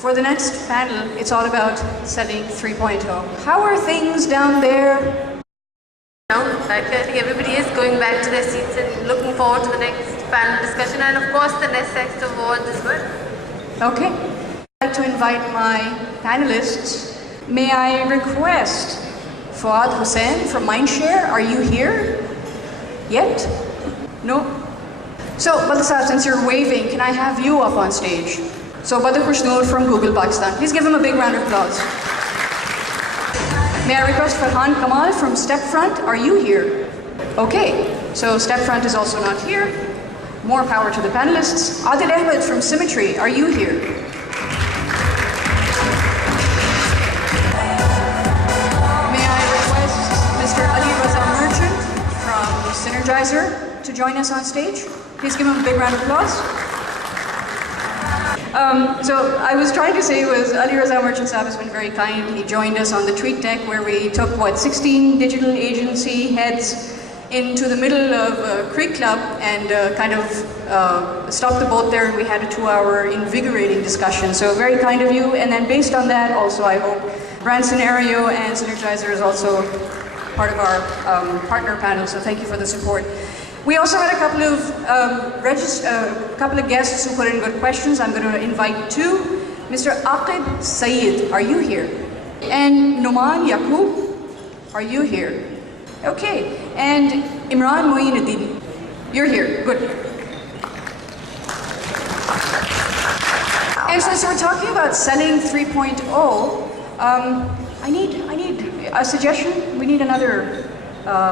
For the next panel, it's all about selling 3.0. How are things down there? I think everybody is going back to their seats and looking forward to the next panel discussion, and of course the next awards as well. Okay. I'd like to invite my panelists. May I request Fuad Hussain from Mindshare, are you here yet? No? So, Badr, since you're waving, can I have you up on stage? So, Badr Khushnur from Google Pakistan. Please give him a big round of applause. May I request Farhan Kamal from Stepfront, are you here? Okay, so Stepfront is also not here. More power to the panelists. Adil Ahmed from Symmetry, are you here? May I request Mr. Ali Raza Merchant from Synergizer to join us on stage? Please give him a big round of applause. So I was trying to say was Ali Raza Merchant Sahab has been very kind. He joined us on the tweet deck where we took 16 digital agency heads into the middle of a creek club and kind of stopped the boat there, and we had a 2-hour invigorating discussion. So very kind of you. And then based on that also, I hope Brand Scenario and Synergizer is also part of our partner panel. So thank you for the support. We also had a couple of guests who put in good questions. I'm going to invite two. Mr. Aqib Saeed, are you here? And Numan Yaqub, are you here? Okay. And Imran Moinuddin, you're here. Good. And since we're talking about selling 3.0, I need a suggestion. We need another.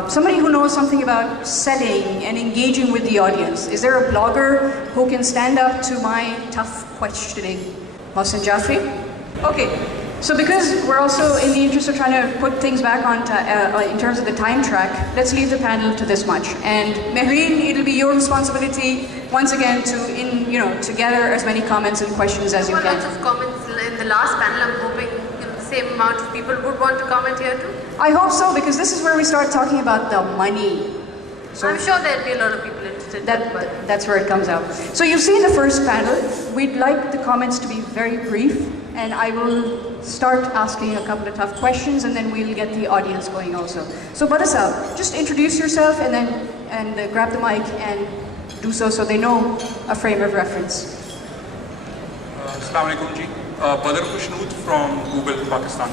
Somebody who knows something about selling and engaging with the audience. Is there a blogger who can stand up to my tough questioning? Mohsen Jafri? Okay, so because we're also in the interest of trying to put things back on in terms of the time track, let's leave the panel to this much. And Mehreen, it'll be your responsibility once again to gather as many comments and questions as you can. Lots of comments in the last panel. I'm hoping the same amount of people would want to comment here too. I hope so, because this is where we start talking about the money. So I'm sure there'll be a lot of people interested. That's where it comes out. So you've seen the first panel. We'd like the comments to be very brief, and I will start asking a couple of tough questions, and then we'll get the audience going also. So Badr Sahab, just introduce yourself and grab the mic and do so they know a frame of reference. Assalamu alaikum ji. Badr Khushnur from Google Pakistan.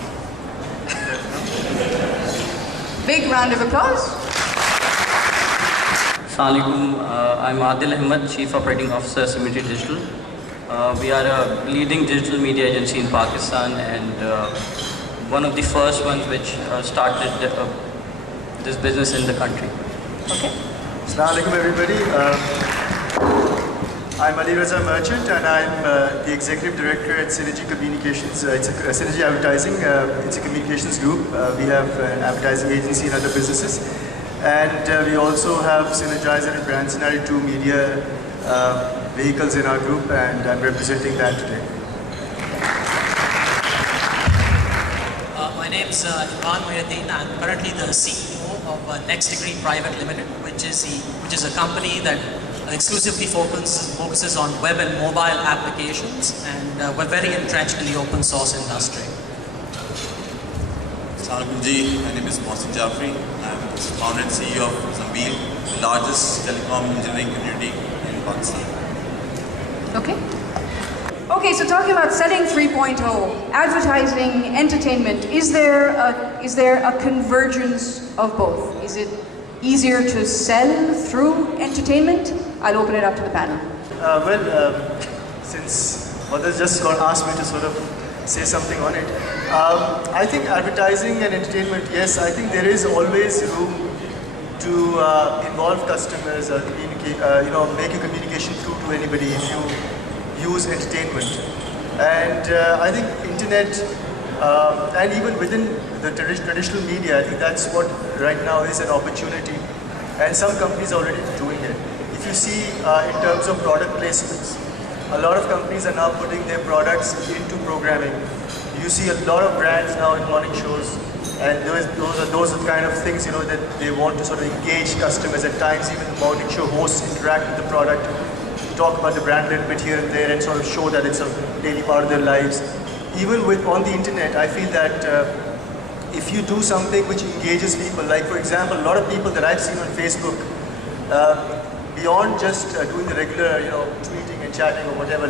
Big round of applause. Assalamualaikum. I'm Adil Ahmed, Chief Operating Officer, Symmetry Digital. We are a leading digital media agency in Pakistan, and one of the first ones which started this business in the country. Okay. Assalamualaikum everybody. I'm Ali Raza Merchant, and I'm the Executive Director at Synergy Communications. It's Synergy Advertising. It's a communications group. We have an advertising agency and other businesses. And we also have Synergizer and Brand Scenario, 2 media vehicles in our group, and I'm representing that today. My name is Imran Moinuddin. I'm currently the CEO of Next Degree Private Limited, which is a company that exclusively focuses on web and mobile applications, and we're very entrenched in the open source industry. Assalamualaikum ji, my name is Mohsen Jafri. I'm the founder and CEO of Zambil, the largest telecom engineering community in Pakistan. Okay. Okay, so talking about selling 3.0, advertising, entertainment, is there a convergence of both? Is it easier to sell through entertainment? I'll open it up to the panel. Since others just asked me to sort of say something on it, I think advertising and entertainment, yes, I think there is always room to involve customers, communicate, make a communication through to anybody if you use entertainment. And I think internet, and even within the traditional media, I think that's what right now is an opportunity. And some companies are already doing it. If you see in terms of product placements, a lot of companies are now putting their products into programming. You see a lot of brands now in morning shows, and those are the kind of things that they want to sort of engage customers. At times, even the morning show hosts interact with the product. talk about the brand a little bit here and there and sort of show that it's a daily part of their lives. Even on the internet, I feel that if you do something which engages people, like for example, a lot of people that I've seen on Facebook, beyond just doing the regular, tweeting and chatting or whatever,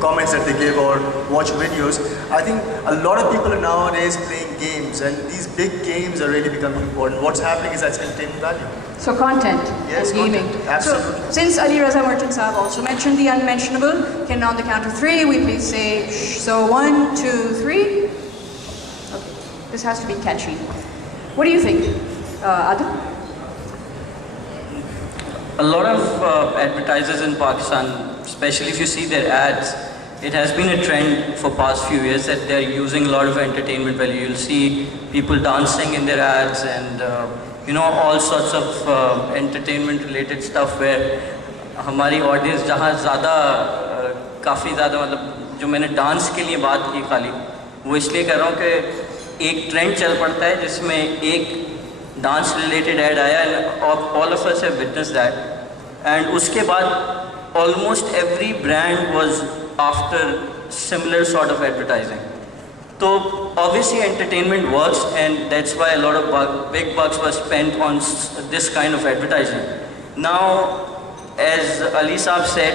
comments that they give or watch videos, I think a lot of people are nowadays playing games, and these big games are really becoming important. What's happening is that's entertainment value. So content Yes, and gaming. content, absolutely. So since Ali Raza Merchant Saab also mentioned the unmentionable, can on the count of 3 we please say shh? So 1, 2, 3. Okay, this has to be catchy. What do you think, Adil? A lot of advertisers in Pakistan, especially if you see their ads, it has been a trend for past few years that they're using a lot of entertainment value. You'll see people dancing in their ads and all sorts of entertainment related stuff where हमारी audience जहाँ ज़्यादा काफ़ी ज़्यादा मतलब जो मैंने dance के लिए बात की खाली वो इसलिए कर रहा हूँ कि एक ट्रेंड चल पड़ता है जिसमें एक डांस रिलेटेड ऐड आया and all of us have witnessed that, and उसके बाद almost every brand was after similar sort of advertising. So obviously entertainment works, and that's why a lot of big bucks were spent on this kind of advertising. Now, as Ali Saab said,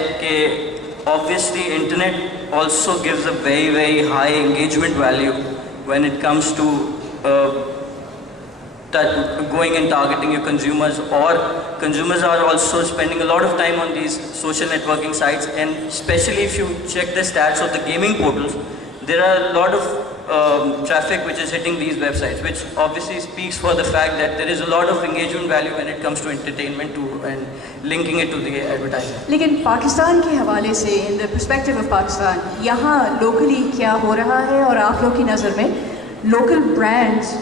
obviously internet also gives a very, very high engagement value when it comes to going and targeting your consumers, or consumers are also spending a lot of time on these social networking sites, and especially if you check the stats of the gaming portals, there are a lot of traffic which is hitting these websites, which obviously speaks for the fact that there is a lot of engagement value when it comes to entertainment too, and linking it to the advertising. लेकिन पाकिस्तान के हवाले से, in the perspective of Pakistan, यहाँ locally क्या हो रहा है और आप लोग की नज़र में local brands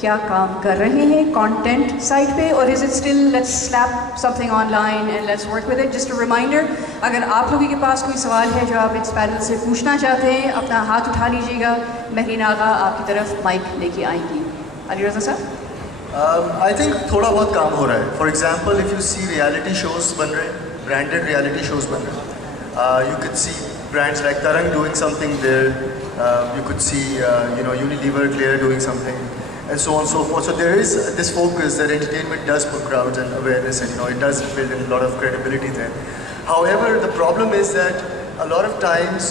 क्या काम कर रहे हैं content site पे, or is it still let's slap something online and let's work with it? Just a reminder, अगर आप लोगों के पास कोई सवाल है जो आप इस पैनल से पूछना चाहते हैं, अपना हाथ उठा लीजिएगा, महरीन आगा आपकी तरफ माइक लेके आएंगी. अली रज़ा साहब? I think थोड़ा बहुत काम हो रहा है. For example, if you see reality shows बन रहे हैं, branded reality shows बन रहे हैं. You could see brands like Tarang doing something there. You could see Unilever, Clear doing something, and so on and so forth. So there is this focus that entertainment does for crowds and awareness, and it does build in a lot of credibility there. However, the problem is that a lot of times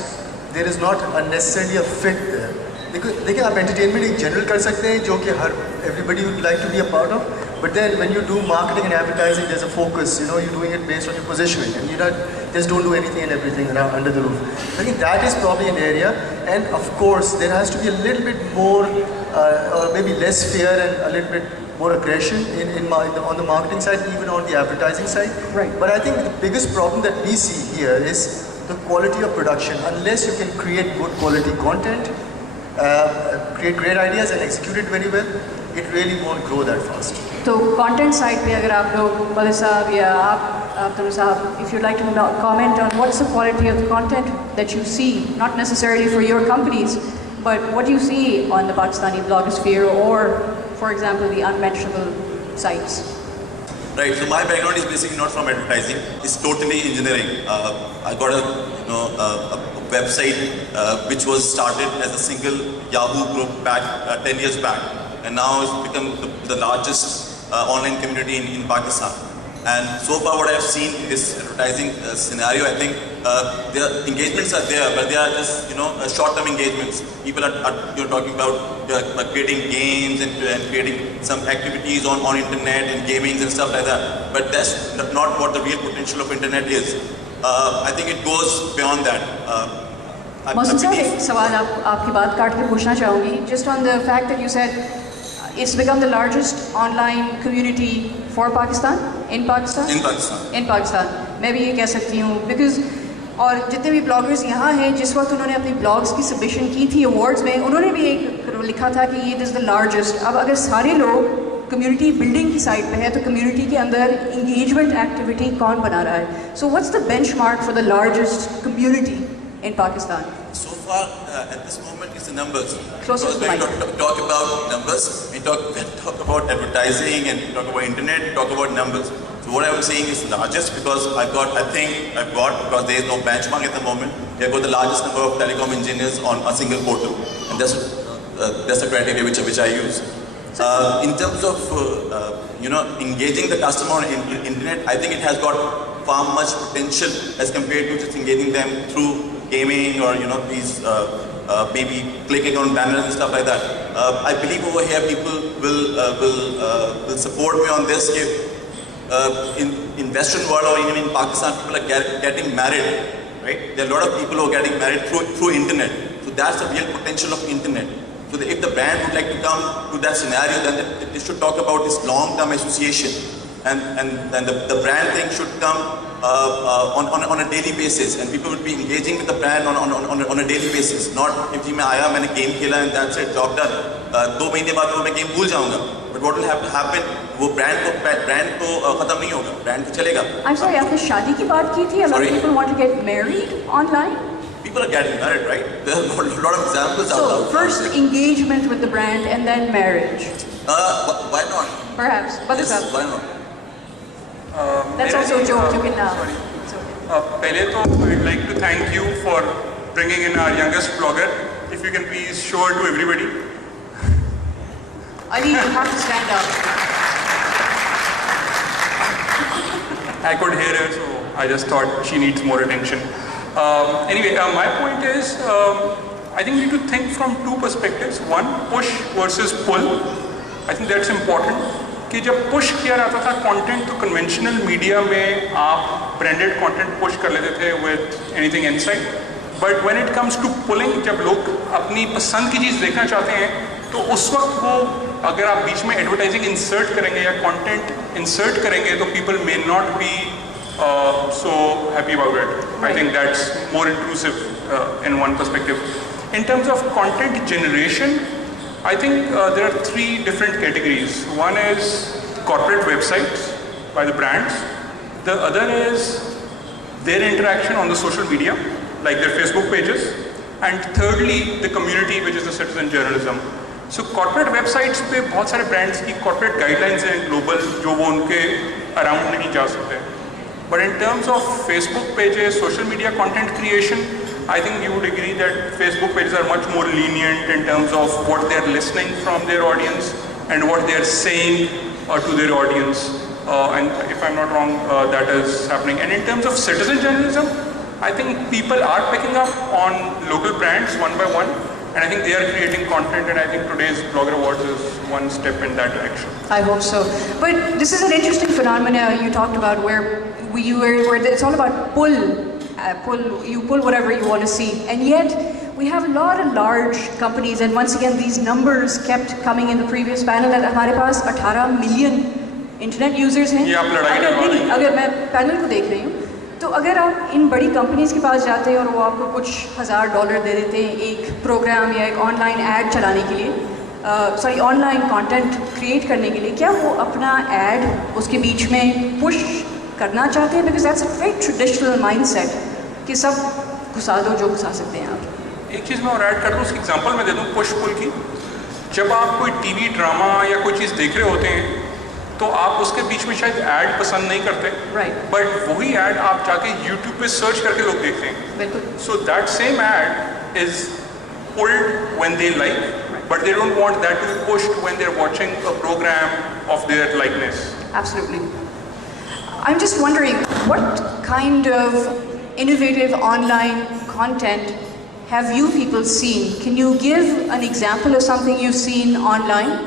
there is not necessarily a fit there. देखिए आप entertainment एक general कर सकते हैं जो कि everybody would like to be a part of, but then when you do marketing and advertising, there's a focus. You're doing it based on your positioning, and you just don't do anything and everything around under the roof. I think that is probably an area, and of course there has to be a little bit more, or maybe less fear and a little bit more aggression on the marketing side, even on the advertising side. Right. But I think the biggest problem that we see here is the quality of production. Unless you can create good quality content, create great ideas and execute it very well, it really won't grow that fast. तो content side पे अगर आप लोग बले साहब या आप दोनों साहब, if you'd like to comment on what's the quality of the content that you see, not necessarily for your companies, but what do you see on the Pakistani blogosphere or, for example, the unmentionable sites? Right. So my background is basically not from advertising. It's totally engineering. I got a website which was started as a single Yahoo group back 10 years back, and now it's become the largest online community in Pakistan. And so far, what I've seen in this advertising scenario, I think the engagements are there, but they are just short-term engagements. People are talking about creating games and creating some activities on internet and gaming and stuff like that. But that's not what the real potential of internet is. I think it goes beyond that. मौसम साहब, एक सवाल आपकी बात काट के पूछना चाहूँगी. Just on the fact that you said it's become the largest online community for Pakistan, in Pakistan? In Pakistan. In Pakistan. मैं भी ये कह सकती हूँ because और जितने भी ब्लॉगर्स यहाँ हैं, जिस वक्त उन्होंने अपनी ब्लॉग्स की सबमिशन की थी अवार्ड्स में, उन्होंने भी एक लिखा था कि ये इज़ द लार्जेस्ट. अब अगर सारे लोग कम्युनिटी बिल्डिंग की साइड पे है तो कम्युनिटी के अंदर इंगेजमेंट एक्टिविटी कौन बना रहा है? So what's the benchmark for the largest community in Pakistan? So far, at this moment, it's the numbers. Closer to the when mic. we talk about numbers, we talk about advertising and we talk about internet, we talk about numbers. So what I'm saying is largest because because there is no benchmark at the moment. We have got the largest number of telecom engineers on a single portal, and that's the criteria which I use. In terms of engaging the customer on internet, I think it has got far much potential as compared to just engaging them through gaming or these maybe clicking on banners and stuff like that. I believe over here people will support me on this. In Western world or even in Pakistan, people are getting married, right? There are a lot of people who are getting married through internet. So that's the real potential of internet. So if the brand would like to come to that scenario, then they should talk about this long-term association, and the brand thing should come on a daily basis, and people would be engaging with the brand on a daily basis. Not if मैं आया मैंने game खेला and that's it, job done. 2 महीने बाद मैं game भूल जाऊँगा. But what will happen? वो brand तो खत्म नहीं होगा, brand तो चलेगा. I'm sorry, आपने शादी की बात की थी. A lot of people want to get married online. People are getting married, right? There are a lot of examples out there. So first engagement with the brand and then marriage. Why not? Perhaps. Yes, why not? That's also a joke. You can laugh. Sorry. It's okay. पहले तो I'd like to thank you for bringing in our youngest blogger. If you can please show her to everybody. Ali, you have to stand up. I could hear her, so I just thought she needs more attention. Anyway, my point is, I think we need to think from two perspectives. One, push versus pull. I think that's important. कि जब push किया जाता था content, तो conventional media में आप branded content push कर लेते थे with anything inside. But when it comes to pulling, जब लोग अपनी पसंद की चीज़ देखना चाहते हैं, तो उस वक्त वो अगर आप बीच में advertising insert करेंगे या content insert करेंगे, तो people may not be so happy about it. I think that's more intrusive in one perspective. In terms of content generation, I think there are 3 different categories. One is corporate websites by the brands. The other is their interaction on the social media, like their Facebook pages. And thirdly, the community, which is the citizen journalism. So corporate websites पे बहुत सारे brands की corporate guidelines हैं global जो वो उनके around नहीं जा सकते. But in terms of Facebook pages, social media content creation, I think you would agree that Facebook pages are much more lenient in terms of what they're listening from their audience and what they're saying to their audience. And if I'm not wrong, that is happening. And in terms of citizen journalism, I think people are picking up on local brands one by one. And I think they are creating content, and I think today's Blogger Awards is one step in that direction. I hope so. But this is an interesting phenomenon you talked about where it's all about pull. You pull whatever you want to see. And yet, we have a lot of large companies, and once again, these numbers kept coming in the previous panel that हमारे पास 18 million internet users हैं. ये आप लड़ाई करवा रहे हैं. अगर मैं पैनल को देख रही हूँ, तो अगर आप इन बड़ी कंपनीज के पास जाते हैं और वो आपको कुछ $1000 दे देते हैं एक प्रोग्राम या एक ऑनलाइन ऐड चलाने के लिए, ऑनलाइन कंटेंट क्रिएट करने के लिए, क्या वो अपना ऐड उसके बीच में पुश करना चाहते हैं? Because that's a very traditional mindset कि सब घुसा दो जो घुसा सकते हैं आप. एक चीज़ मैं और ऐड कर दूँ, उसकी एग्जांपल मैं दे दूँ पुश पुल की. जब आप कोई टीवी ड्रामा या कोई चीज़ देख रहे होते हैं, तो आप उसके बीच में शायद ऐड पसंद नहीं करते, बट वही ऐड आप जाके YouTube पे सर्च करके लोग देखते हैं. So that same add is pulled when they like, but they don't want that to be pushed when they're watching a program of their likeness. Absolutely. I'm just wondering, what kind of innovative online content have you people seen? Can you give an example of something you've seen online?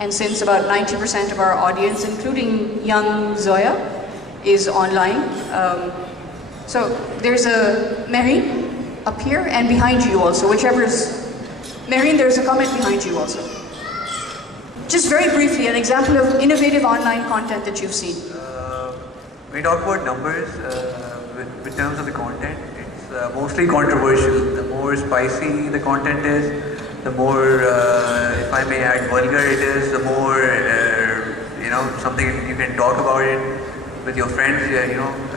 And since about 90% of our audience, including young Zoya, is online, so there's a Mehreen up here and behind you also, whichever is... Mehreen, there's a comment behind you also. Just very briefly, an example of innovative online content that you've seen. When we talk about numbers, in terms of the content, it's mostly controversial. The more spicy the content is, the more, if I may add, vulgar it is, the more, something you can talk about it with your friends,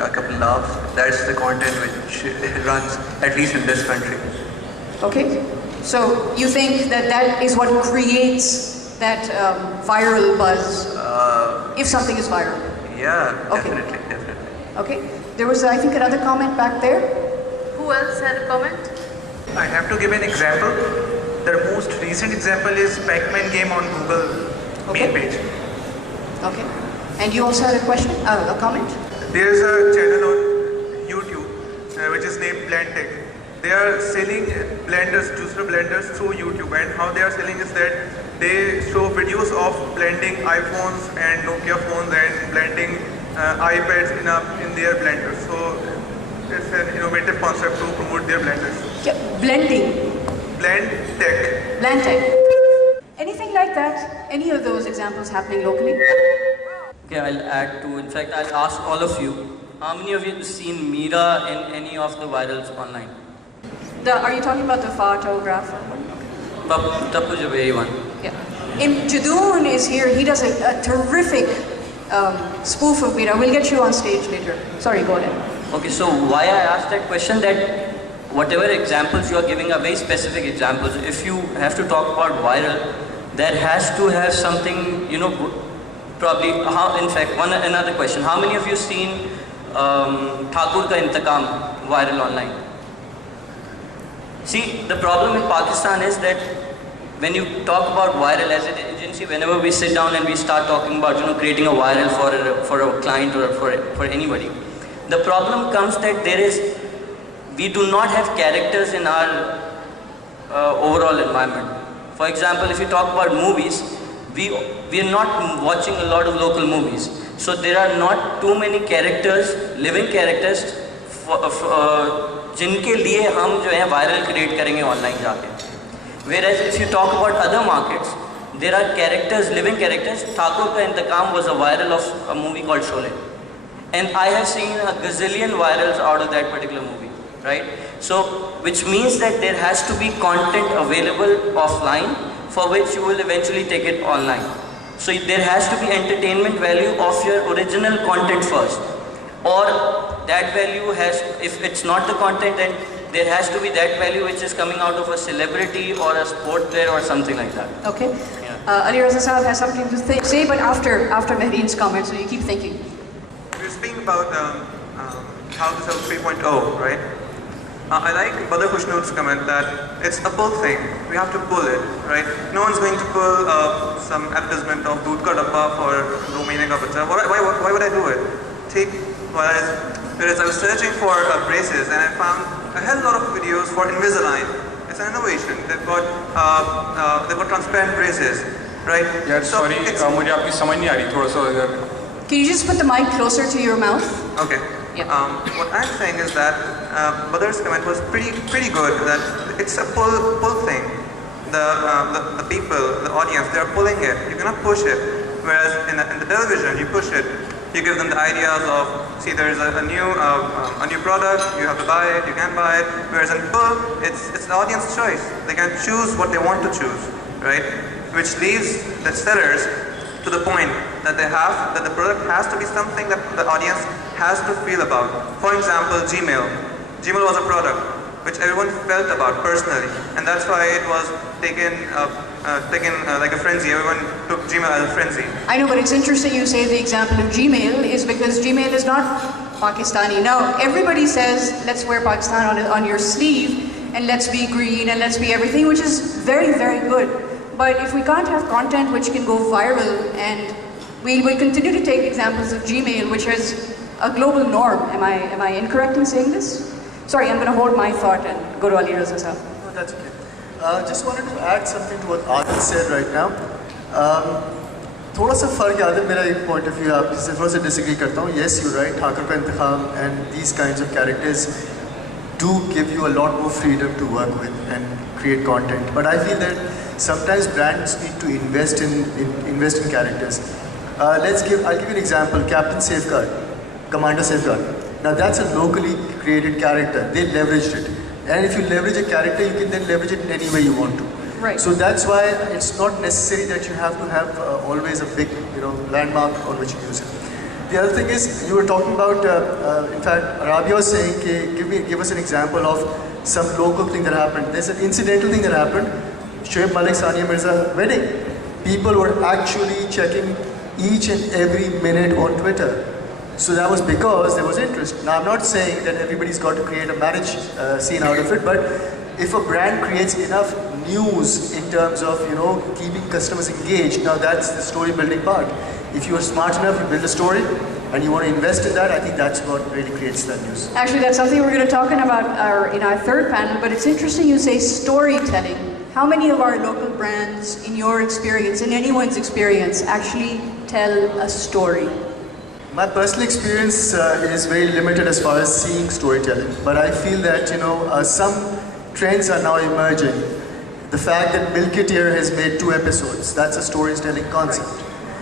a couple laughs. That's the content which runs, at least in this country. Okay. So you think that is what creates that viral buzz, if something is viral? Yeah, Okay. definitely. Okay. There was, I think, another comment back there. Who else had a comment? I have to give an example. The most recent example is Pac-Man game on Google main page. Okay. And you also had a question, a comment? There is a channel on YouTube which is named BlendTech. They are selling blenders, juicer blenders through YouTube, and how they are selling is that they show videos of blending iPhones and Nokia phones and blending iPads in their blenders. So it's an innovative concept to promote their blenders. Yeah, blending. BlendTech. Blendtech. Anything like that? Any of those examples happening locally? Okay, I'll add to, in fact, I'll ask all of you, how many of you have seen Mira in any of the virals online? Are you talking about the photograph? Tapu jo very one. Yeah. Jadoon is here. He does a terrific spoof of Mira. We'll get you on stage later. Sorry, go ahead. Okay, so why I asked that question, that whatever examples you are giving are very specific examples. If you have to talk about viral, there has to have something, you know, probably, in fact, another question. How many of you seen Thakur Ka Intakam viral online? See, the problem in Pakistan is that when you talk about viral as an agency, whenever we sit down and we start talking about, you know, creating a viral for a client or for anybody, the problem comes that we do not have characters in our overall environment. For example, if you talk about movies, we are not watching a lot of local movies. So there are not too many characters, living characters, जिनके लिए हम जो है viral create करेंगे online जाके. Whereas if you talk about other markets, there are characters, living characters. Thakur Ka Intakam was a viral of a movie called Sholay. And I have seen a gazillion virals out of that particular movie, right? So, which means that there has to be content available offline for which you will eventually take it online. So there has to be entertainment value of your original content first. Or that value has, if it's not the content, then there has to be that value which is coming out of a celebrity or a sport player or something like that. Okay. Yeah. Ali Raza Sahab has something to say, but after Mehreen's comment, so you keep thinking. We're speaking about how to sell 3.0, right? I like Badr Khushnud's comment that it's a pull thing. We have to pull it, right? No one's going to pull some advertisement of Doodh Ka Dabba for Do Mahine Ka Bacha. Why would I do it? Whereas I was searching for braces and I found a hell lot of videos for Invisalign. It's an innovation. They've got transparent braces, right? Yeah, so sorry, मुझे आपकी समझ नहीं आ रही थोड़ा सा अगर. Can you just put the mic closer to your mouth? Okay. Yeah. What I'm saying is that Badr's comment was pretty good. That it's a pull thing. The people, the audience, they are pulling it. You cannot push it. Whereas in the television, you push it. You give them the ideas of, see, there is a new product. You have to buy it. You can buy it. Whereas in pull, it's the audience choice. They can choose what they want to choose, right? Which leaves the sellers to the point that that the product has to be something that the audience has to feel about. For example, Gmail. Gmail was a product which everyone felt about personally, and that's why it was taken like a frenzy. Everyone took Gmail as a frenzy. I know, but it's interesting you say the example of Gmail is because Gmail is not Pakistani. Now, everybody says, let's wear Pakistan on your sleeve, and let's be green, and let's be everything, which is very, very good. But if we can't have content which can go viral, and we will continue to take examples of Gmail, which is a global norm. Am I incorrect in saying this? Sorry, I'm going to hold my thought and go to Ali Raza Sahab. No, that's okay. Just wanted to add something to what Adil said right now. थोड़ा सा फर्क है आदिल, मेरा एक point of view है, आपसे थोड़ा सा disagree करता हूँ. Yes, you're right. ठाकुर का इंतखाब and these kinds of characters do give you a lot more freedom to work with and create content. But I feel that sometimes brands need to invest in characters. I'll give you an example. Captain Safeguard, Commander Safeguard. Now that's a locally created character. They leveraged it. And if you leverage a character, you can then leverage it in any way you want to. Right. So that's why it's not necessary that you have to have always a big, landmark on which you use it. The other thing is, you were talking about, in fact, Rabia was saying, give us an example of some local thing that happened. There's an incidental thing that happened. Shoaib Malik Sania Mirza wedding. People were actually checking each and every minute on Twitter. So that was because there was interest. Now I'm not saying that everybody's got to create a marriage scene out of it, but if a brand creates enough news in terms of, keeping customers engaged, now that's the story building part. If you are smart enough, you build a story and you want to invest in that, I think that's what really creates that news. Actually, that's something we're going to talk about in our third panel, but it's interesting you say storytelling. How many of our local brands, in your experience, in anyone's experience, actually tell a story? My personal experience is very limited as far as seeing storytelling, but I feel that, some trends are now emerging. The fact that Milketeer has made 2 episodes, that's a storytelling concept.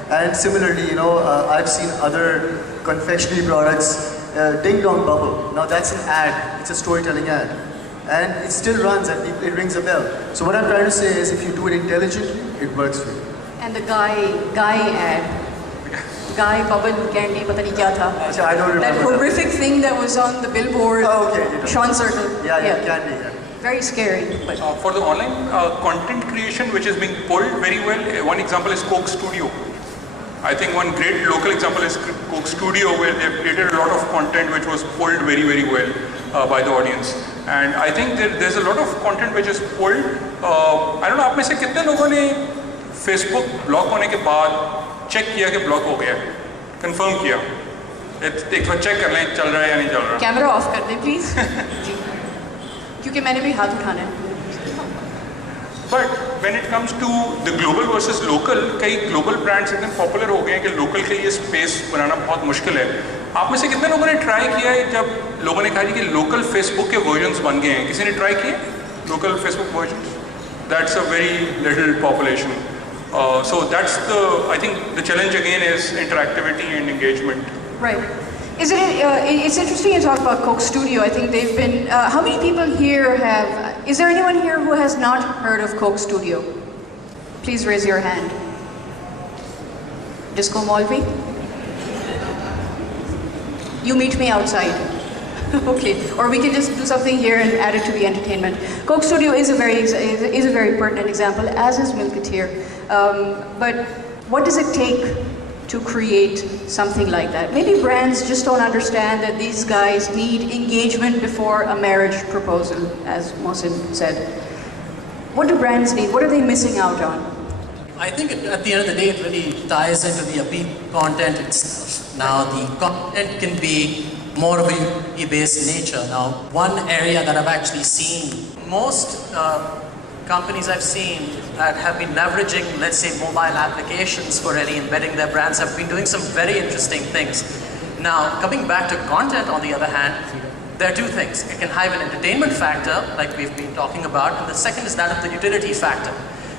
And similarly, I've seen other confectionery products, Ding Dong Bubble. Now that's an ad, it's a storytelling ad. And it still runs and it rings a bell. So what I'm trying to say is if you do it intelligently, it works for you. And the Guy ad. Guy Bubble Candy, pata nahi kya tha. I don't remember that horrific thing that was on the billboard. Oh, okay. Sean Circle. Yeah, candy, yeah. Very scary. But For the online content creation which is being pulled very well, one example is Coke Studio. I think one great local example is Coke Studio, where they've created a lot of content which was pulled very, very well by the audience. And I think there's a lot of content which is pulled. I don't know, आप में से कितने लोगों ने Facebook block होने के बाद check किया कि ब्लॉक हो गया, कंफर्म किया, एक बार चेक कर लें चल रहा है या नहीं चल रहा. कैमरा ऑफ कर दें प्लीज. क्योंकि मैंने भी हाथ उठाना है. But when it comes to the global versus local, कई global brands इतने popular हो गए हैं कि local के लिए space बनाना बहुत मुश्किल है. आप में से कितने लोगों ने try किया है जब लोगों ने कहा कि local Facebook के versions बन गए हैं? किसी ने try किए local Facebook versions? That's a very little population. So that's I think the challenge again is interactivity and engagement. Right. Isn't it? It's interesting you talk about Coke Studio. I think they've been. How many people here have? Is there anyone here who has not heard of Coke Studio? Please raise your hand. Disco Malvi. You meet me outside. Okay, or we can just do something here and add it to the entertainment. Coke Studio is a very pertinent example, as is Milketeer. But what does it take to create something like that? Maybe brands just don't understand that these guys need engagement before a marriage proposal, as Mohsin said. What do brands need? What are they missing out on? I think at the end of the day, it really ties into the appeal content itself. Now, the content can be more of a utility-based nature. Now, one area that I've actually seen, most companies I've seen that have been leveraging, let's say, mobile applications for really embedding their brands have been doing some very interesting things. Now, coming back to content, on the other hand, there are 2 things. It can have an entertainment factor, like we've been talking about, and the second is that of the utility factor.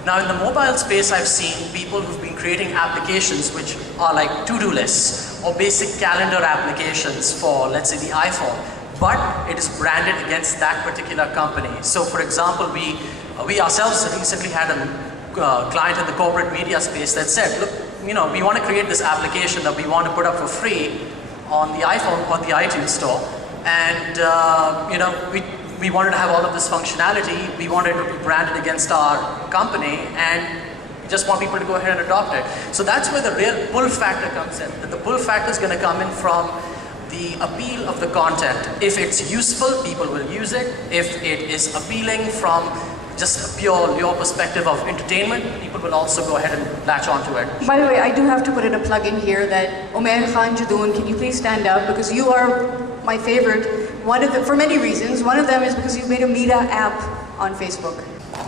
Now, in the mobile space, I've seen people who've been creating applications which are like to-do lists or basic calendar applications for, let's say, the iPhone, but it is branded against that particular company. So, for example, we ourselves recently had a client in the corporate media space that said, look, we want to create this application that we want to put up for free on the iPhone or the iTunes store, and we wanted to have all of this functionality. We wanted to be branded against our company, and just want people to go ahead and adopt it. So that's where the real pull factor comes in. That the pull factor is going to come in from the appeal of the content. If it's useful, people will use it. If it is appealing from just your perspective of entertainment, people will also go ahead and latch onto it. By the way, I do have to put in a plug in here that Umair Khan Jadoon, can you please stand up, because you are my favorite. For many reasons. One of them is because you've made a Mira app on Facebook.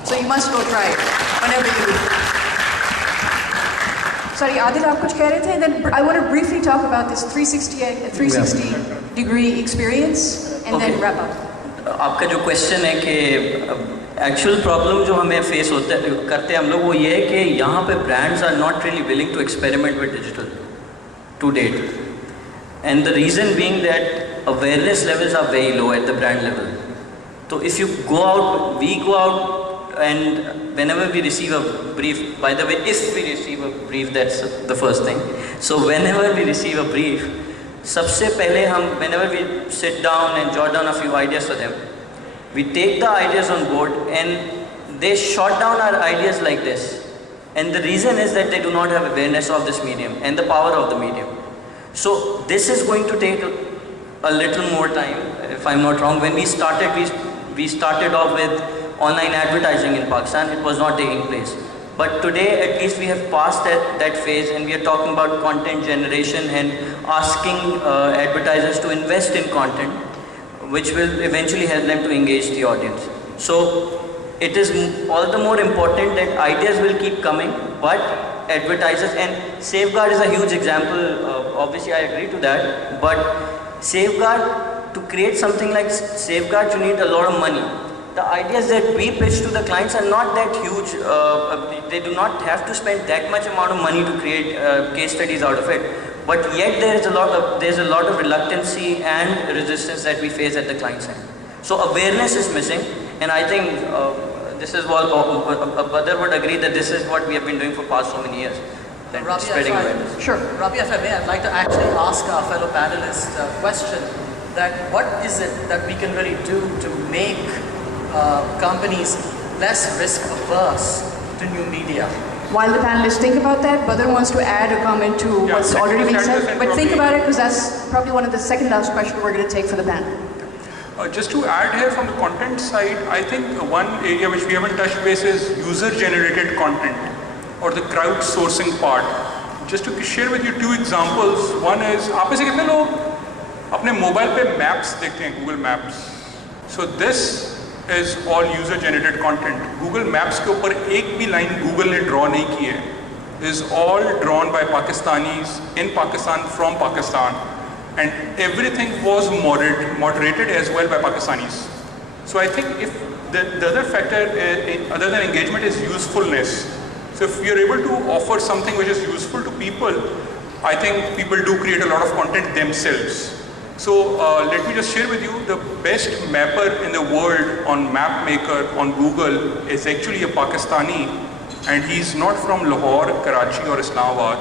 So you must go try it whenever you do. Sorry, Adil, aap kuch keh rahe the? And then I want to briefly talk about this 360-degree experience and then wrap up. आपका जो question है कि actual problem जो हमें face करते हैं हम लोग, वो ये है कि यहाँ पे brands are not really willing to experiment with digital to date, and the reason being that awareness levels are very low at the brand level. So if you go out, we go out, and whenever we receive a brief, by the way, if we receive a brief, that's the first thing. So whenever we receive a brief, सबसे पहले हम, whenever we sit down and jot down a few ideas for them, we take the ideas on board and they shot down our ideas like this. And the reason is that they do not have awareness of this medium and the power of the medium. So this is going to take a little more time, if I'm not wrong. When we started off with online advertising in Pakistan, it was not taking place. But today, at least we have passed that phase, and we are talking about content generation and asking advertisers to invest in content, which will eventually help them to engage the audience. So it is all the more important that ideas will keep coming, but advertisers, and Safeguard is a huge example, obviously I agree to that, but Safeguard, to create something like Safeguard, you need a lot of money. The ideas that we pitch to the clients are not that huge. They do not have to spend that much amount of money to create case studies out of it. But yet there's a lot of reluctancy and resistance that we face at the client side. So awareness is missing, and I think this is what Badr would agree that this is what we have been doing for past so many years. Spreading awareness. Sure. Rabi, if I may, I'd like to actually ask our fellow panelists a question, that what is it that we can really do to make companies less risk averse to new media? While the panelists think about that, Badr wants to add a comment to what's already been said. But think about it, because that's probably one of the second last questions we're going to take for the panel. Just to add here from the content side, I think one area which we haven't touched base is user-generated content or the crowdsourcing part. Just to share with you two examples. One is, आप में से कितने लोग अपने mobile पे maps देखते हैं, Google Maps? So this is all user-generated content. Google Maps के ऊपर एक भी लाइन Google ने draw नहीं की है. Is all drawn by Pakistanis in Pakistan from Pakistan, and everything was moderated as well by Pakistanis. So I think if the other factor other than engagement is usefulness. So if you're able to offer something which is useful to people, I think people do create a lot of content themselves. So let me just share with you, the best mapper in the world on Map Maker on Google is actually a Pakistani, and he's not from Lahore, Karachi or Islamabad.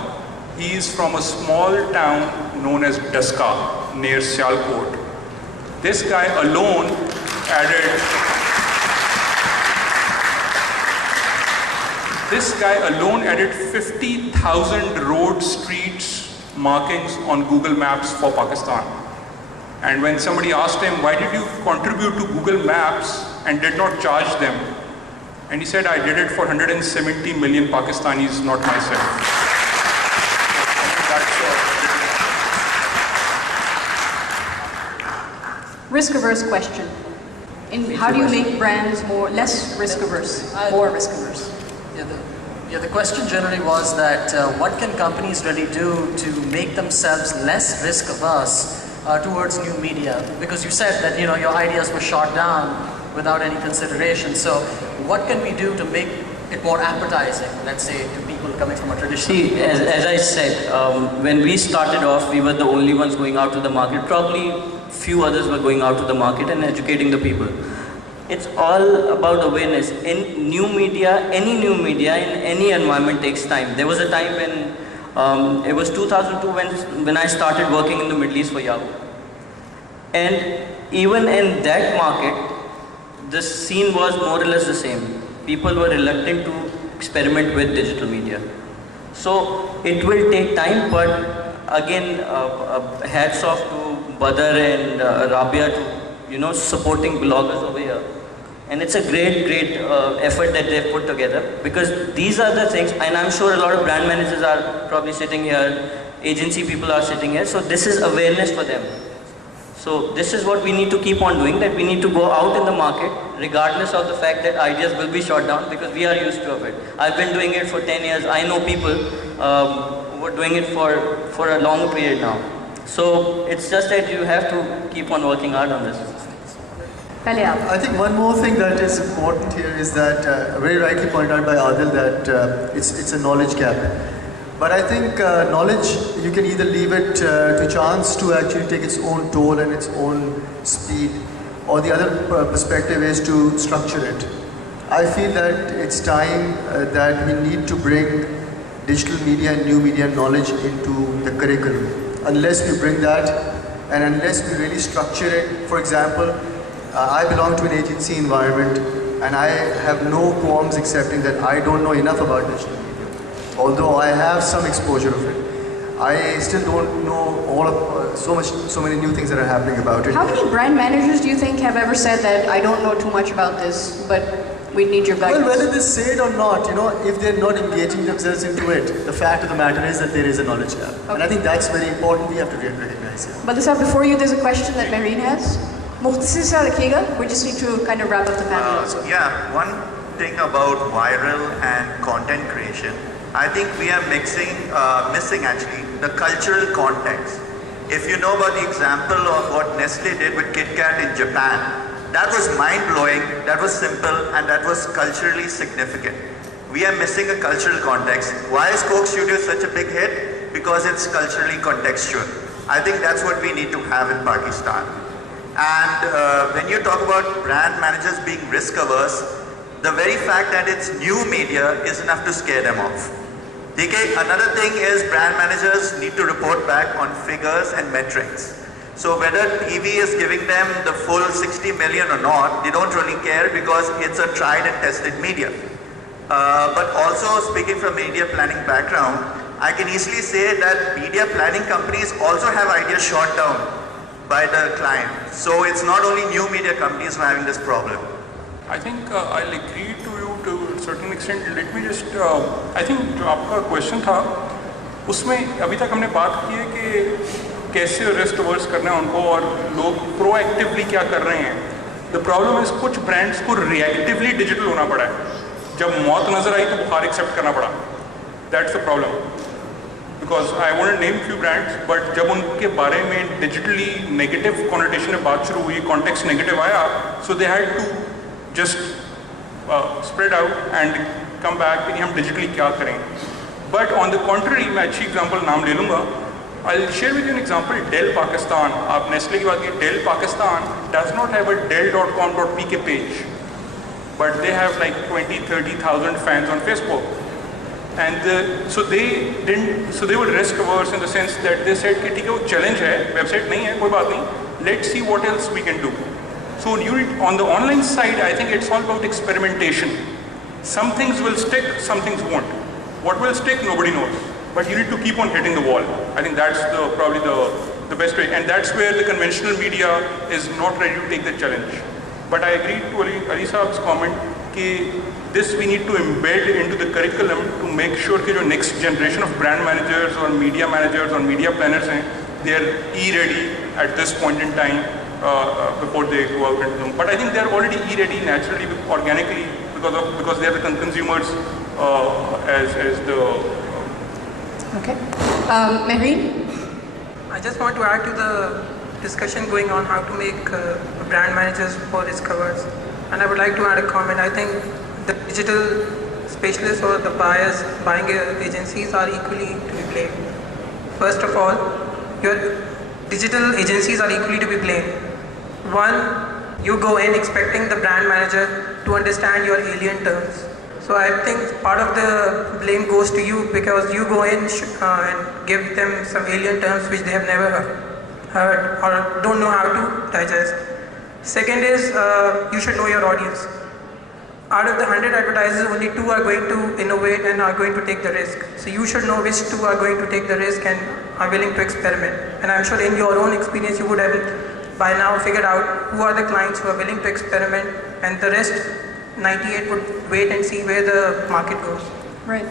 He is from a small town known as Daska near Sialkot. This guy alone added 50,000 road streets markings on Google Maps for Pakistan. And when somebody asked him, why did you contribute to Google Maps and did not charge them? And he said, I did it for 170 million Pakistanis, not myself. Risk-averse question. How do you make brands less risk-averse, more risk-averse? The question generally was that what can companies really do to make themselves less risk-averse towards new media? Because you said that your ideas were shot down without any consideration. So what can we do to make it more appetizing, let's say, to people coming from a traditional... See, as I said, when we started off, we were the only ones going out to the market. Probably few others were going out to the market and educating the people. It's all about awareness. In new media, any new media in any environment takes time. There was a time when, it was 2002 when I started working in the Middle East for Yahoo. And even in that market, the scene was more or less the same. People were reluctant to experiment with digital media. So it will take time, but again, hats off to Badr and Rabia to supporting bloggers over here. And it's a great effort that they've put together, because these are the things, and I'm sure a lot of brand managers are probably sitting here, agency people are sitting here, so this is awareness for them. So this is what we need to keep on doing, that we need to go out in the market regardless of the fact that ideas will be shot down, because we are used to it. I've been doing it for 10 years. I know people who are doing it for a long period now. So it's just that you have to keep on working hard on this. I think one more thing that is important here is that, very rightly pointed out by Adil, that it's a knowledge gap. But I think knowledge, you can either leave it to chance to actually take its own toll and its own speed, or the other perspective is to structure it. I feel that it's time that we need to bring digital media and new media knowledge into the curriculum. Unless we bring that, and unless we really structure it, for example, I belong to an agency environment, and I have no qualms accepting that I don't know enough about digital media. although I have some exposure of it. I still don't know all of so many new things that are happening about it. How many brand managers do you think have ever said that I don't know too much about this, but we need your guidance? Well, whether they say it or not, if they're not engaging themselves into it, the fact of the matter is that there is a knowledge gap. Okay. And I think that's very important. We have to recognize it. But before you, there's a question that Marine has. Mukhtasar sa rakhiega. We just need to kind of wrap up the panel also. Yeah, one thing about viral and content creation, I think we are missing actually the cultural context. If you know about the example of what Nestle did with Kit Kat in Japan, that was mind-blowing, that was simple, and that was culturally significant. We are missing a cultural context. Why is Coke Studio such a big hit? Because it's culturally contextual. I think that's what we need to have in Pakistan. And when you talk about brand managers being risk-averse, the very fact that it's new media is enough to scare them off. Okay, another thing is brand managers need to report back on figures and metrics. So whether TV is giving them the full 60 million or not, they don't really care because it's a tried and tested media. But also speaking from media planning background, I can easily say that media planning companies also have ideas shot down by the client. So it's not only new media companies who are having this problem. I think I'll agree to you to a certain extent. Let me just, I think जो आपका question था, उसमें अभी तक हमने बात की है कि कैसे रिस्क अवर्स करना है उनको और लोग प्रोएक्टिवली क्या कर रहे हैं. द प्रॉब्लम इज कुछ ब्रांड्स को रिएक्टिवली डिजिटल होना पड़ा है. जब मौत नजर आई तो बुखार एक्सेप्ट करना पड़ा. That's the problem. Because I won't name few brands, but जब उनके बारे में डिजिटली नेगेटिव कॉनोटेशन में बात शुरू हुई, कॉन्टेक्स्ट नेगेटिव आया, so they had to just spread out and come back कि हम डिजिटली क्या करें. बट ऑन द कॉन्ट्ररी मैं अच्छी एग्जाम्पल नाम ले लूँगा. I'll share with you an example. Dell Pakistan. आप नेस्ले की बात की. Dell Pakistan does not have a Dell.com.pk page, but they have like 20-30,000 fans on Facebook, and so they were risk averse in the sense that they said कि ठीक है वो challenge है, website नहीं है, कोई बात नहीं. Let's see what else we can do. So on the online side, I think it's all about experimentation. Some things will stick, some things won't. What will stick, nobody knows. But you need to keep on hitting the wall. I think that's probably the best way. And that's where the conventional media is not ready to take the challenge. But I agree to Ali Saab's comment that this we need to embed into the curriculum to make sure that the next generation of brand managers or media media planners, they are e-ready at this point in time before they go out into them. But I think they are already e-ready naturally, organically, because they are the consumers as the... Okay. Mehreen? I just want to add to the discussion going on how to make brand managers more risk averse. And I would like to add a comment. I think the digital specialists or the buying agencies are equally to be blamed. First of all, your digital agencies are equally to be blamed. One, you go in expecting the brand manager to understand your alien terms. So I think part of the blame goes to you because you go in and give them some alien terms which they have never heard or don't know how to digest. Second is you should know your audience. Out of the 100 advertisers, only 2 are going to innovate and are going to take the risk. So you should know which 2 are going to take the risk and are willing to experiment. And I'm sure in your own experience you would have by now figured out who are the clients who are willing to experiment, and the rest 98 would wait and see where the market goes. Right.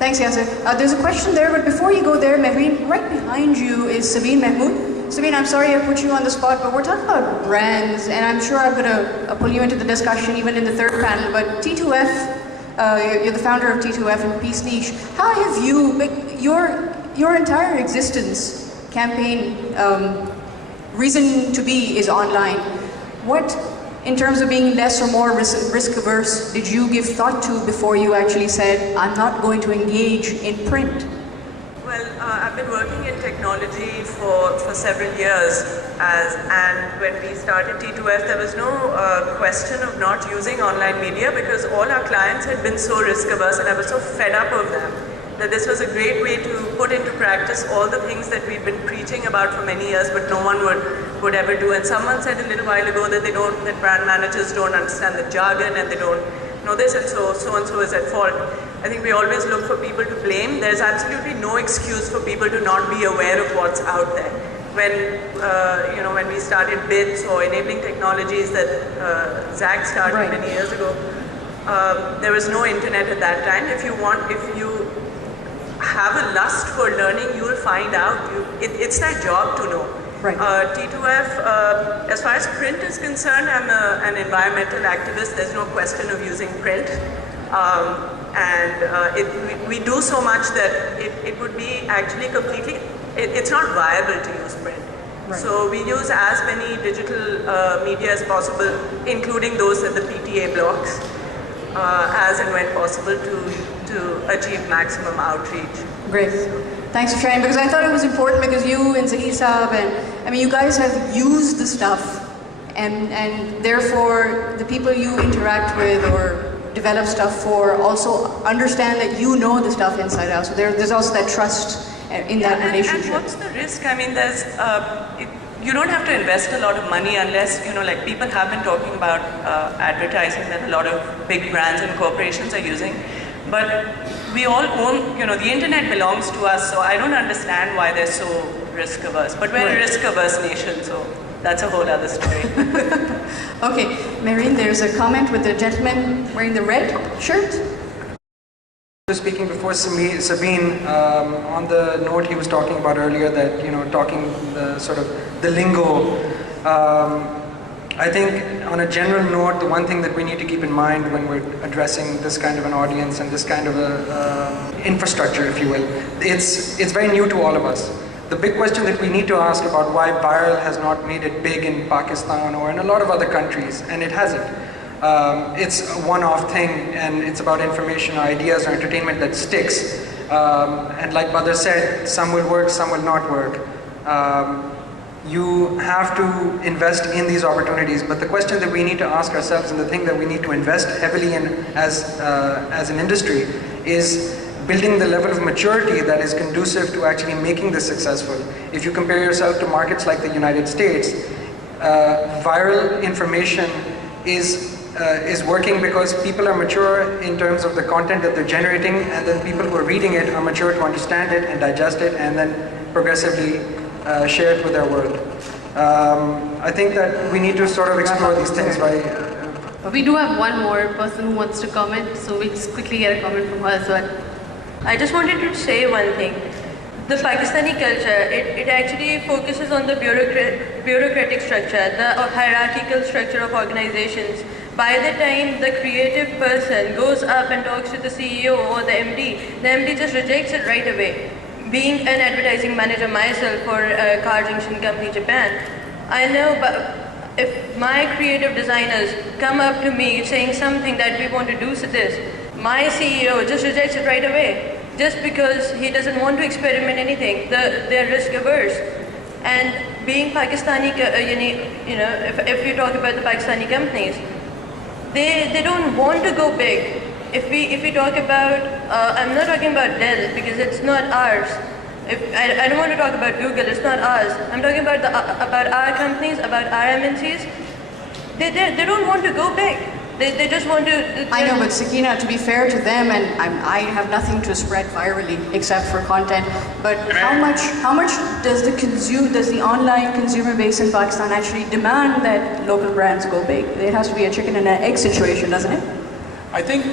Thanks, Yasir. There's a question there, but before you go there, Mehreen, right behind you is Sabeen Mahmood. Sabeen, I'm sorry I put you on the spot, but we're talking about brands, and I'm sure I'm going to pull you into the discussion even in the third panel, but T2F, you're the founder of T2F and Peace Niche. How have you, your entire existence, campaign, reason to be is online. What, in terms of being less or more risk averse, did you give thought to before you actually said, I'm not going to engage in print? Well, I've been working in technology for several years, and when we started T2F, there was no question of not using online media because all our clients had been so risk averse, and I was so fed up of them that this was a great way to put into practice all the things that we've been preaching about for many years, but no one would ever do. And someone said a little while ago that that brand managers don't understand the jargon and they don't know this and so-and-so is at fault. I think we always look for people to blame. There's absolutely no excuse for people to not be aware of what's out there. When we started BITS or enabling technologies that Zach started many years ago, there was no internet at that time. If you have a lust for learning, you will find out. It's their job to know. Right. T2F, as far as print is concerned, I'm an environmental activist. There's no question of using print. We do so much that it would be actually completely, it's not viable to use print. Right. So we use as many digital media as possible, including those that the PTA blocks, as and when possible to achieve maximum outreach. Great. Thanks for sharing, because I thought it was important because you and Zaki Saab and, you guys have used the stuff and therefore the people you interact with or develop stuff for also understand that you know the stuff inside out. So there's also that trust in that relationship. And what's the risk? There's, you don't have to invest a lot of money unless, like people have been talking about advertising that a lot of big brands and corporations are using. But we all own, the internet belongs to us, so I don't understand why they're so risk averse. But we're a risk averse nation, so that's a whole other story. Okay, Marine, there's a comment with the gentleman wearing the red shirt. Speaking before Sabine, on the note he was talking about earlier, that talking the lingo. I think on a general note, the one thing that we need to keep in mind when we're addressing this kind of an audience and this kind of a infrastructure, if you will, it's very new to all of us. The big question that we need to ask about why viral has not made it big in Pakistan or in a lot of other countries, and it hasn't. It's a one-off thing, and it's about information or ideas or entertainment that sticks. And like Badr said, some will work, some will not work. You have to invest in these opportunities, but the question that we need to ask ourselves and the thing that we need to invest heavily in as an industry is building the level of maturity that is conducive to actually making this successful. If you compare yourself to markets like the United States, viral information is working because people are mature in terms of the content that they're generating, and then people who are reading it are mature to understand it and digest it and then progressively share it with their world. I think that we need to sort of explore these things We do have one more person who wants to comment, so we'll just quickly get a comment from her as well. I just wanted to say one thing. The Pakistani culture, it actually focuses on the bureaucratic structure, the hierarchical structure of organizations. By the time the creative person goes up and talks to the CEO or the MD just rejects it right away. Being an advertising manager myself for a car junction company, Japan, I know if my creative designers come up to me saying something that we want to do this, my CEO just rejects it right away. Just because he doesn't want to experiment anything, they're risk averse. And being Pakistani, if you talk about the Pakistani companies, they don't want to go big. If we talk about, I'm not talking about Dell because it's not ours. I don't want to talk about Google, it's not ours. I'm talking about our companies, about our MNCs. They don't want to go big. They just want to... I know, but Sakina, to be fair to them, and I have nothing to spread virally except for content, but how much does the online consumer base in Pakistan actually demand that local brands go big? It has to be a chicken and an egg situation, doesn't it? I think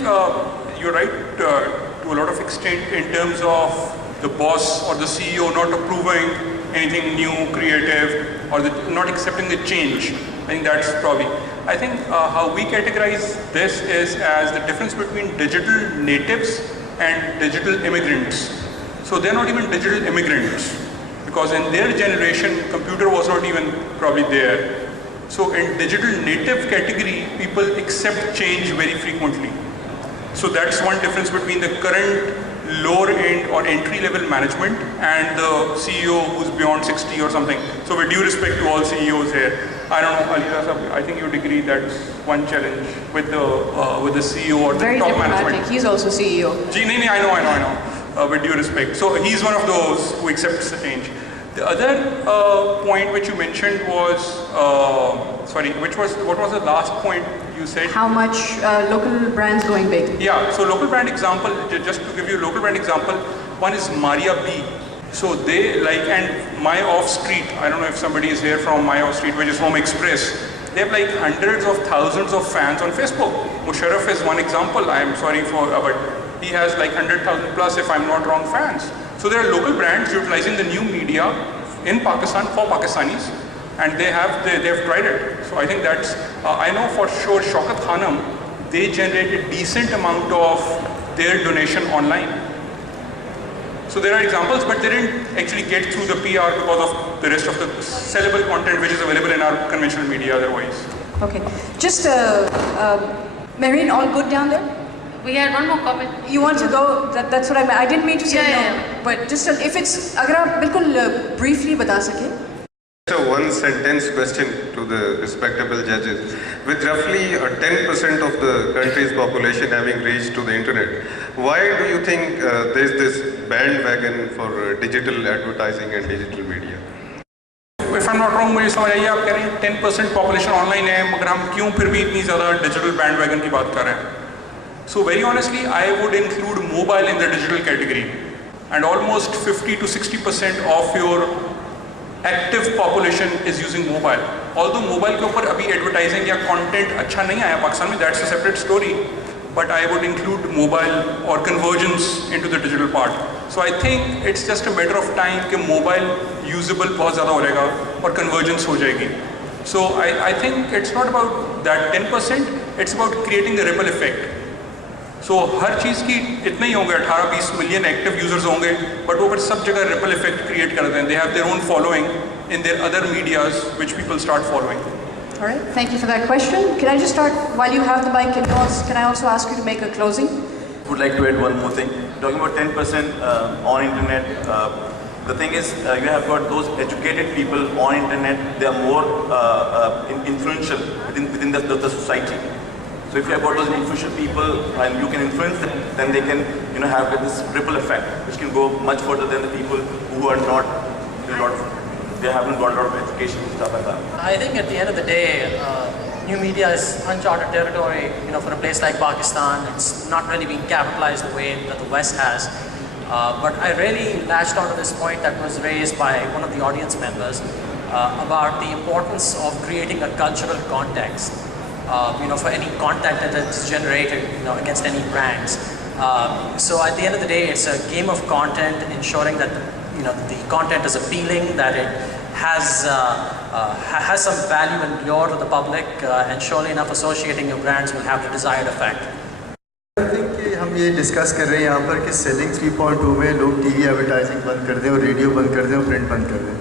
you're right to a lot of extent in terms of the boss or the CEO not approving anything new, creative, or not accepting the change. I think that's probably... I think how we categorize this is as the difference between digital natives and digital immigrants. So they're not even digital immigrants, because in their generation, computer was not even probably there. So in digital native category, people accept change very frequently. So that's one difference between the current lower end or entry level management and the CEO who's beyond 60 or something. So with due respect to all CEOs here, I don't know, Alira, I think you'd agree that's one challenge with the CEO or the very top management. Very he's also CEO. I know. With due respect. So he's one of those who accepts the change. The other point which you mentioned was, what was the last point You said how much local brands going big. Yeah, so local brand example, just to give you a local brand example, one is Maria B. So they like, and My Off Street, I don't know if somebody is here from My Off Street, which is Home Express. They have like hundreds of thousands of fans on Facebook. Musharraf is one example, I am sorry for, but he has like 100,000 plus, if I'm not wrong, fans. So there are local brands utilizing the new media in Pakistan for Pakistanis, and they have tried it. So I think that's, I know for sure Shaukat Khanam, they generate a decent amount of their donation online. So there are examples, but they didn't actually get through the PR because of the rest of the sellable content which is available in our conventional media otherwise. Okay. Just, Marine, all good down there? We had one more comment. You want to go? That's what I meant. I didn't mean to say no. Yeah. But just if it's, agar aap bilkul briefly bata sake. So one sentence question to the respectable judges. With roughly 10% of the country's population having reached to the internet, why do you think there's this bandwagon for digital advertising and digital media? If I'm not wrong, मुझे समझ आइए आप कह रहे हैं 10% population online है, मगर हम क्यों फिर भी इतनी ज़्यादा डिजिटल बैंडवैगन की बात कर रहे हैं? So very honestly, I would include mobile in the digital category, and almost 50 to 60% of your active population is using mobile. Although mobile के ऊपर अभी advertising या content अच्छा नहीं आया पाकिस्तान में, that's a separate story. But I would include mobile or convergence into the digital part. So I think it's just a matter of time कि mobile usable बहुत ज़्यादा हो जाएगा और convergence हो जाएगी. So I think it's not about that 10%, it's about creating a ripple effect. So हर चीज़ की इतने ही होंगे 18-20 मिलियन एक्टिव यूजर्स होंगे, बट वो फिर सब जगह रिपल इफेक्ट क्रिएट करते हैं. They have their own following in their other medias which people start following. All right, thank you for that question. Can I just start, while you have the mic, can I also ask you to make a closing? I would like to add one more thing. Talking about 10% on internet, the thing is you have got those educated people on internet, they are more influential within the society. So if you have got those influential people and you can influence them, then they can have this ripple effect which can go much further than the people who are not, they haven't got a lot of education and stuff like that. I think at the end of the day, new media is uncharted territory, for a place like Pakistan. It's not really being capitalized the way that the West has. But I really latched onto this point that was raised by one of the audience members about the importance of creating a cultural context, for any content that is generated, against any brands. So at the end of the day, it's a game of content, ensuring that the content is appealing, that it has some value and lure to the public, and surely enough, associating your brands will have the desired effect. I think कि हम ये discuss कर रहे हैं यहाँ पर कि selling 3.2 में लोग टीवी एडवर्टाइजिंग बंद कर दें और रेडियो बंद कर दें और प्रिंट बंद कर दें.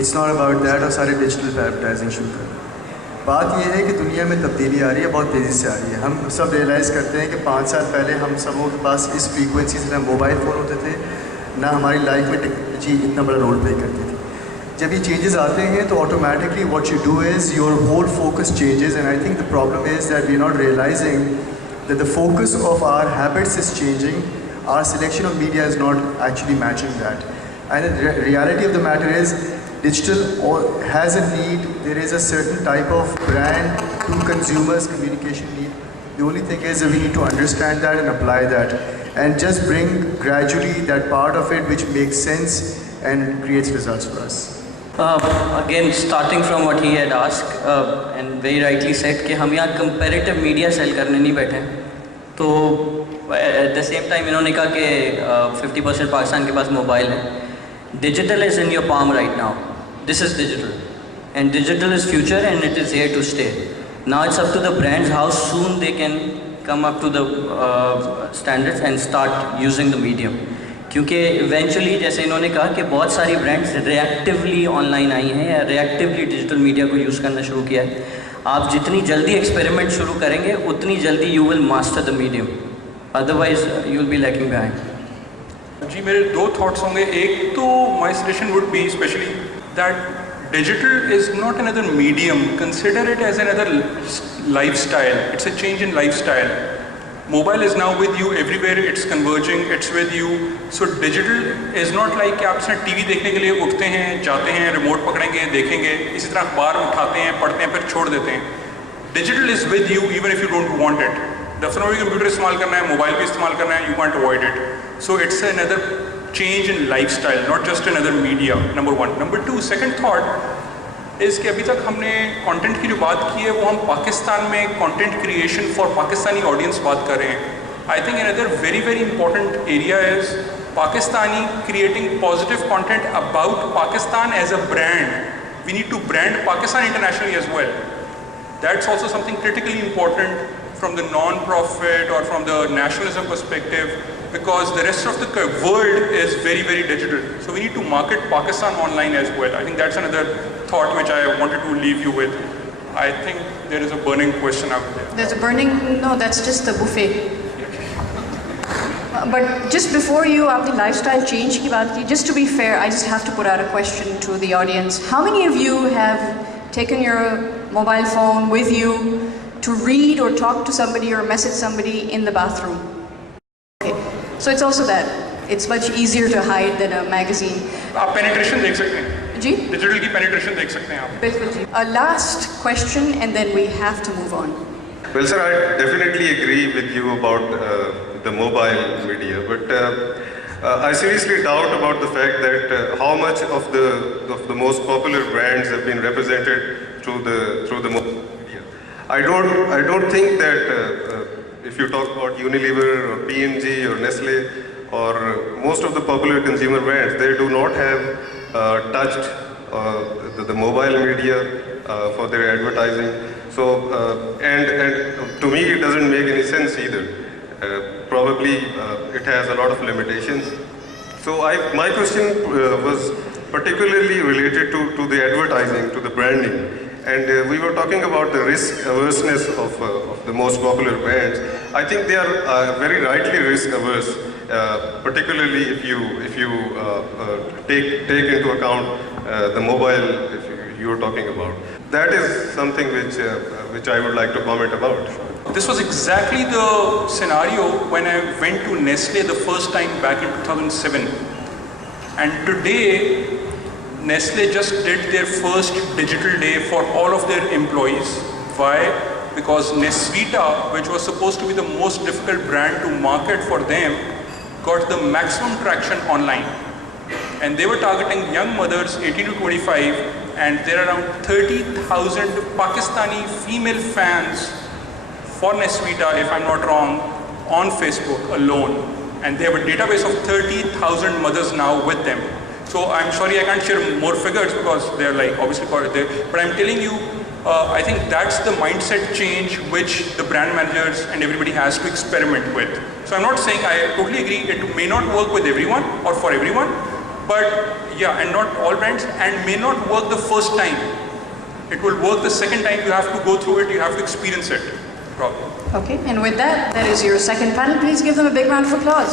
इट्स नॉट अबाउट दैट और सारे डिजिटल पे एडवर्टाइजिंग शुरू कर दें. बात यह है कि दुनिया में तब्दीली आ रही है, बहुत तेज़ी से आ रही है. हम सब रियलाइज़ करते हैं कि 5 साल पहले हम सबों के पास इस फ्रीक्वेंसी से ना मोबाइल फ़ोन होते थे, ना हमारी लाइफ में टेक्नोलॉजी इतना बड़ा रोल प्ले करती थी. जब ये चेंजेस आते हैं तो automatically what you do is your whole focus changes, and I think the problem is that we are not realising that the focus of our habits is changing, our selection of media is not actually matching that. And the reality of the matter is, digital has a need, there is a certain type of brand to consumers communication need. The only thing is that we need to understand that and apply that, and just bring gradually that part of it which makes sense and creates results for us. Again, starting from what he had asked and very rightly said कि हम यहाँ comparative media sell करने नहीं बैठे हैं. तो at the same time इन्होंने कहा कि 50% पाकिस्तान के पास मोबाइल है. Digital is in your palm right now. This is digital, and digital is future, and it is here to stay. Now it's up to the brands how soon they can come up to the standards and start using the medium. क्योंकि eventually जैसे इन्होंने कहा कि बहुत सारी brands रिएक्टिवली online आई हैं या रिएक्टिवली digital media को यूज़ करना शुरू किया है. आप जितनी जल्दी एक्सपेरिमेंट शुरू करेंगे उतनी जल्दी you will master the medium, otherwise you will be lacking behind. जी मेरे दो थॉट्स होंगे. एक तो my suggestion would be specially that digital is not another medium, consider it as another lifestyle. It's a change in lifestyle. Mobile is now with you everywhere, it's converging, it's with you. So digital is not like कि आप सिर्फ TV देखने के लिए उठते हैं, जाते हैं, रिमोट पकड़ेंगे, देखेंगे, इसी तरह अखबार उठाते हैं, पढ़ते हैं, फिर छोड़ देते हैं. digital is with you even if you don't want it. Definitely computer इस्तेमाल करना है, mobile भी इस्तेमाल करना है, you can't avoid it. So it's another change in lifestyle, not just another media, number one. Number two, second thought is कि अभी तक हमने content की जो बात की है वो हम पाकिस्तान में content creation for Pakistani audience बात कर रहे हैं. I think another very, very important area is Pakistani creating positive content about Pakistan as a brand. We need to brand Pakistan internationally as well. That's also something critically important from the non-profit or from the nationalism perspective, because the rest of the world is very, very digital. So we need to market Pakistan online as well. I think that's another thought which I wanted to leave you with. I think there is a burning question out there. There's a burning, no, that's just the buffet. But just before you have the lifestyle change ki baat ki, just to be fair, I just have to put out a question to the audience. How many of you have taken your mobile phone with you to read or talk to somebody or message somebody in the bathroom? Okay, so it's also that. It's much easier to hide than a magazine. आप penetration देख सकते हैं. जी? Digital की penetration देख सकते हैं आप. बिल्कुल जी. A last question and then we have to move on. Well, sir, I definitely agree with you about the mobile media, but I seriously doubt about the fact that how much of the most popular brands have been represented through the mobile media. I don't think that if you talk about Unilever or P&G or Nestle or most of the popular consumer brands, they do not have touched the mobile media for their advertising. So, and to me it doesn't make any sense either. Probably it has a lot of limitations. So my question was particularly related to the advertising, to the branding. And we were talking about the risk averseness of the most popular brands. I think they are very rightly risk averse, particularly if you take into account the mobile you're talking about. That is something which I would like to comment about. This was exactly the scenario when I went to Nestle the first time back in 2007. And today, Nestle just did their first digital day for all of their employees. Why? Because Nesvita, which was supposed to be the most difficult brand to market for them, got the maximum traction online. And they were targeting young mothers 18 to 25, and there are around 30,000 Pakistani female fans for Nesvita, if I'm not wrong, on Facebook alone. And they have a database of 30,000 mothers now with them. So I'm sorry I can't share more figures because they're like obviously there. But I'm telling you, I think that's the mindset change which the brand managers and everybody has to experiment with. So I'm not saying, I totally agree, it may not work with everyone or for everyone, but yeah, and not all brands, and may not work the first time. It will work the second time. You have to go through it, you have to experience it. Probably. Okay, and with that, that is your second panel. Please give them a big round of applause.